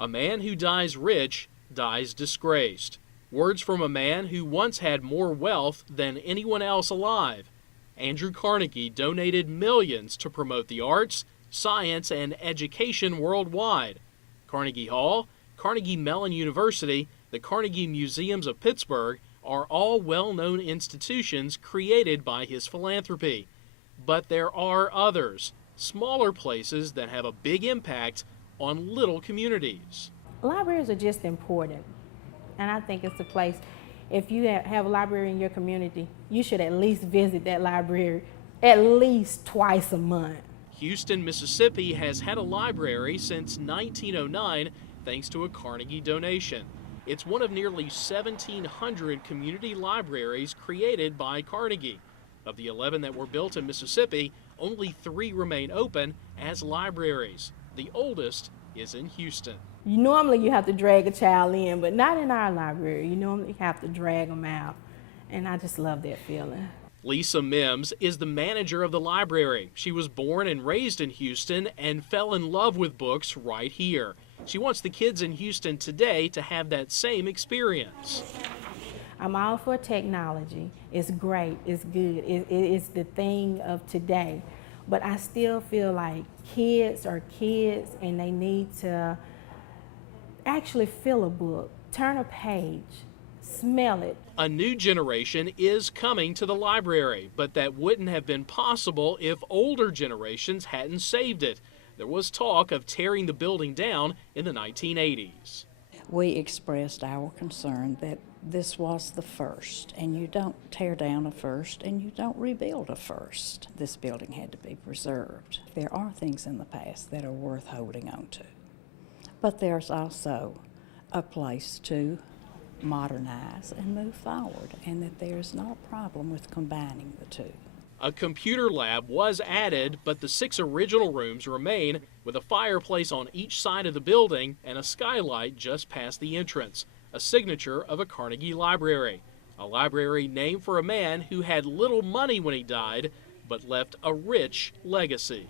A man who dies rich dies disgraced. Words from a man who once had more wealth than anyone else alive. Andrew Carnegie donated millions to promote the arts, science, and education worldwide. Carnegie Hall, Carnegie Mellon University, the Carnegie Museums of Pittsburgh are all well-known institutions created by his philanthropy. But there are others, smaller places that have a big impact on little communities. Libraries are just important, and I think it's a place, if you have a library in your community, you should at least visit that library at least twice a month. Houston, Mississippi has had a library since 1909 thanks to a Carnegie donation. It's one of nearly 1,700 community libraries created by Carnegie. Of the 11 that were built in Mississippi, only 3 remain open as libraries. The oldest is in Houston. Normally you have to drag a child in, but not in our library. You normally have to drag them out, and I just love that feeling. Lisa Mims is the manager of the library. She was born and raised in Houston and fell in love with books right here. She wants the kids in Houston today to have that same experience. I'm all for technology. It's great, it's good, it's the thing of today. But I still feel like kids are kids and they need to actually feel a book, turn a page, smell it. A new generation is coming to the library, but that wouldn't have been possible if older generations hadn't saved it. There was talk of tearing the building down in the 1980s. We expressed our concern that this was the first, and you don't tear down a first and you don't rebuild a first. This building had to be preserved. There are things in the past that are worth holding on to, but there's also a place to modernize and move forward, and that there's no problem with combining the two. A computer lab was added, but the 6 original rooms remain, with a fireplace on each side of the building and a skylight just past the entrance, a signature of a Carnegie library. A library named for a man who had little money when he died, but left a rich legacy.